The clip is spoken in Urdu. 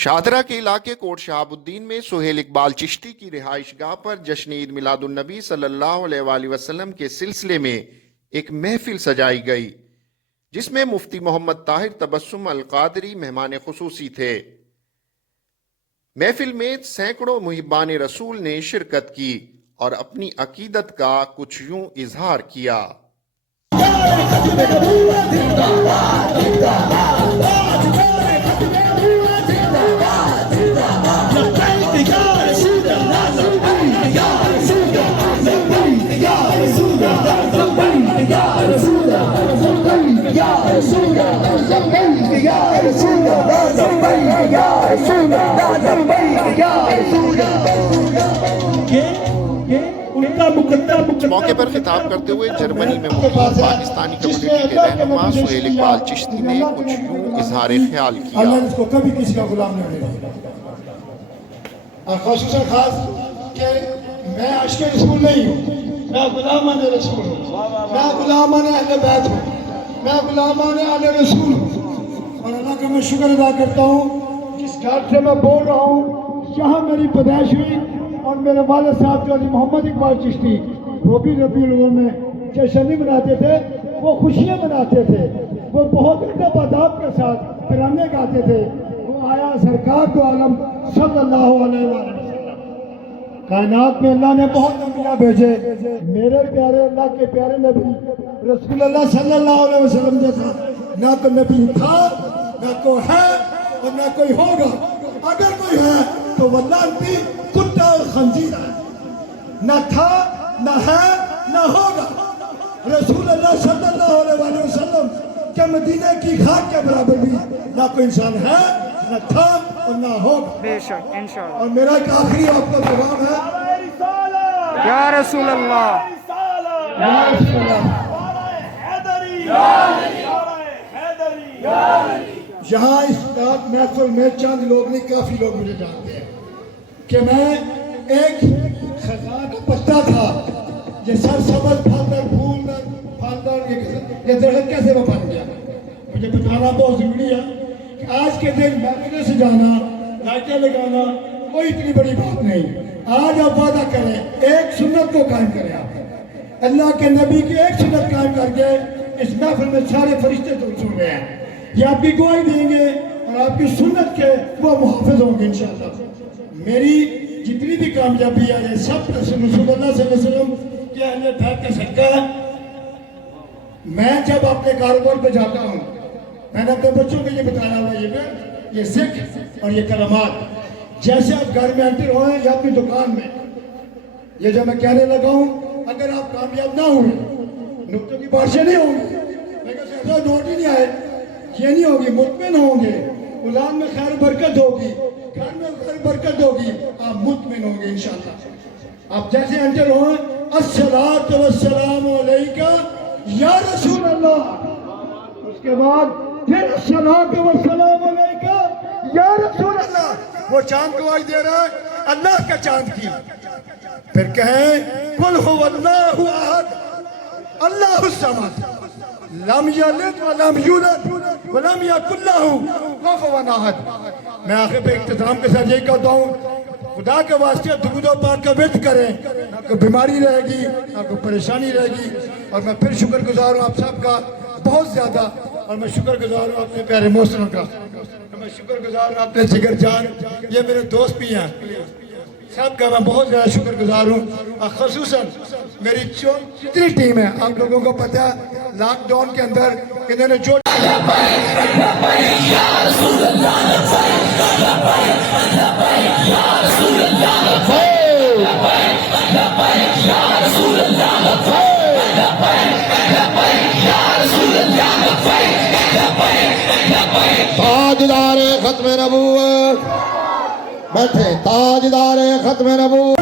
شاہدرہ کے علاقے کوٹ شہاب الدین میں سہیل اقبال چشتی کی رہائش گاہ پر جشن عید میلاد النبی صلی اللہ علیہ وآلہ وسلم کے سلسلے میں ایک محفل سجائی گئی، جس میں مفتی محمد طاہر تبسم القادری مہمان خصوصی تھے۔ محفل میں سینکڑوں محبان رسول نے شرکت کی اور اپنی عقیدت کا کچھ یوں اظہار کیا۔ اس موقع پر خطاب کرتے ہوئے جرمنی میں مقیم پاکستانی کمیونٹی کے رہنما سہیل اقبال چشتی نے کچھ یوں اظہار خیال کیا۔ اللہ اس کو کبھی کسی کا غلام نہیں ہونے اور خصوصاً خاص کہ میں عشق رسول نہیں ہوں، میں غلامان رسول ہوں، میں غلامان اہل بیت ہوں، میں غلامان اہل رسول ہوں، اور اللہ کا میں شکر ادا کرتا ہوں جس گھر سے میں بول رہا ہوں یہاں میری پیدائش ہوئی، اور میرے والد صاحب جو محمد اقبال چشتی وہ بھی ربیع الاول میں جشن نہیں مناتے تھے، وہ خوشیاں مناتے تھے، وہ بہت ادب آداب کے ساتھ ترانے گاتے تھے۔ وہ آیا سرکار دو عالم صلی اللہ علیہ وسلم، کائنات میں اللہ نے بہت انبیاء بھیجے، میرے پیارے اللہ کے پیارے نبی رسول اللہ صلی اللہ علیہ وسلم جیسا نہ تو نبی تھا، نہ کوئی ہے اور نہ کوئی ہوگا۔ اگر کوئی ہے تو وہ لعنتی کتا اور خنزیر ہے، نہ تھا نہ ہے نہ ہوگا۔ رسول اللہ صلی اللہ علیہ وسلم کے مدینہ کی خاک کے برابر بھی نہ کوئی انسان ہے، نہ تھا اور نہ ہوگا۔ بے شک انشاءاللہ۔ اور میرا ایک آخری آپ کا پیغام ہے، یا رسول اللہ، یا رسول اللہ۔ یہاں اس رات محفل میں چند لوگ نہیں، کافی لوگ مجھے جانتے ہیں کہ میں ایک خزاں کا پتا تھا، یہ سر سبز پھلدار پھولدار پھلدار یہ درخت کیسے وہ بن گیا۔ مجھے بتانا بہت ضروری ہے کہ آج کے دن محفلیں سجانا، لائٹیں لگانا کوئی اتنی بڑی بات نہیں۔ آج آپ وعدہ کریں، ایک سنت کو قائم کریں، آپ اللہ کے نبی کی ایک سنت قائم کر کے اس محفل میں سارے فرشتے تو سن رہے ہیں، یہ آپ کی گواہی دیں گے اور آپ کی سنت کے وہ محافظ ہوں گے انشاءاللہ۔ میری جتنی بھی کامیابی ہے یہ سب رسول اللہ صلی اللہ علیہ وسلم کے اہل بیت کا صدقہ ہے۔ میں جب اپنے کاروبار پہ جاتا ہوں، میں نے اپنے بچوں کو یہ بتایا ہوا یہ ذکر اور یہ کلمات جیسے آپ گھر میں انٹر ہوئے یا اپنی دکان میں، یہ جو میں کہنے لگا ہوں، اگر آپ کامیاب نہ ہوئے، نقطوں کی بارشیں نہیں ہوں گی، لیکن ایسا نوٹ ہی نہیں آئے، یہ نہیں ہوگی، مطمئن ہوں گے، اولاد میں خیر برکت ہوگی، گھر میں خیر برکت ہوگی، آپ مطمئن ہوں گے انشاءاللہ۔ آپ جیسے انٹر ہوئے، الصلاۃ والسلام علیکہ یا رسول اللہ، اس کے بعد پھر الصلاۃ والسلام علیکہ یا رسول اللہ۔ وہ چاند گواہی دے رہا ہے اللہ کا چاند کی، پھر کہیں قل هو اللہ احد اللہ الصمد لم یلد ولم یولد ولم یکن لہ کفوا احد۔ میں آخر پہ اختتام کے ساتھ یہی کہتا ہوں، خدا کے واسطے درود و پاک کا ورد کریں، نہ کوئی بیماری رہے گی نہ کوئی پریشانی رہے گی۔ اور میں پھر شکر گزار ہوں آپ سب کا بہت زیادہ، اور میں شکر گزار ہوں اپنے پیارے محسن کا، میں شکر گزار ہوں اپنے جگر جان، یہ میرے دوست بھی ہیں، سب کا میں بہت زیادہ شکر گزار ہوں۔ اور خصوصاً میری جتنی ٹیم ہے، آپ لوگوں کو پتہ ہے لاک ڈاؤن کے اندر انہوں نے جو تاجدار ختم نبوت بیٹھے، تاجدار ختم نبوت